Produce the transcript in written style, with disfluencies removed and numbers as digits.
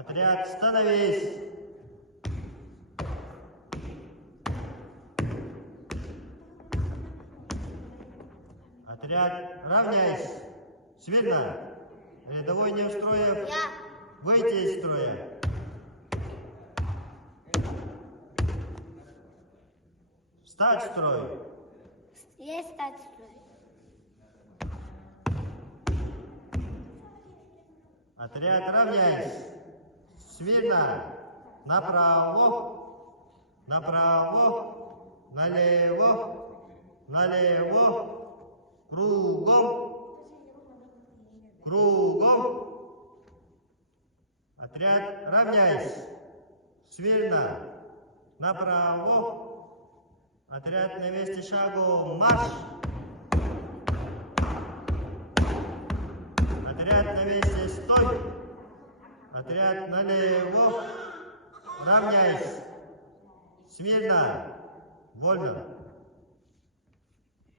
Отряд, становись! Отряд, равняйсь! Смирно! Рядовой Неустроев, выйти из строя! Встать в строй! Есть стать в строй. Отряд, равняйсь! Смирно! Направо! Направо! Налево! Налево! Кругом! Кругом! Отряд, равняйсь! Смирно! Направо! Отряд на месте шагу, марш! Отряд на месте, стой! Отряд налево, равняйсь! Смирно! Вольно!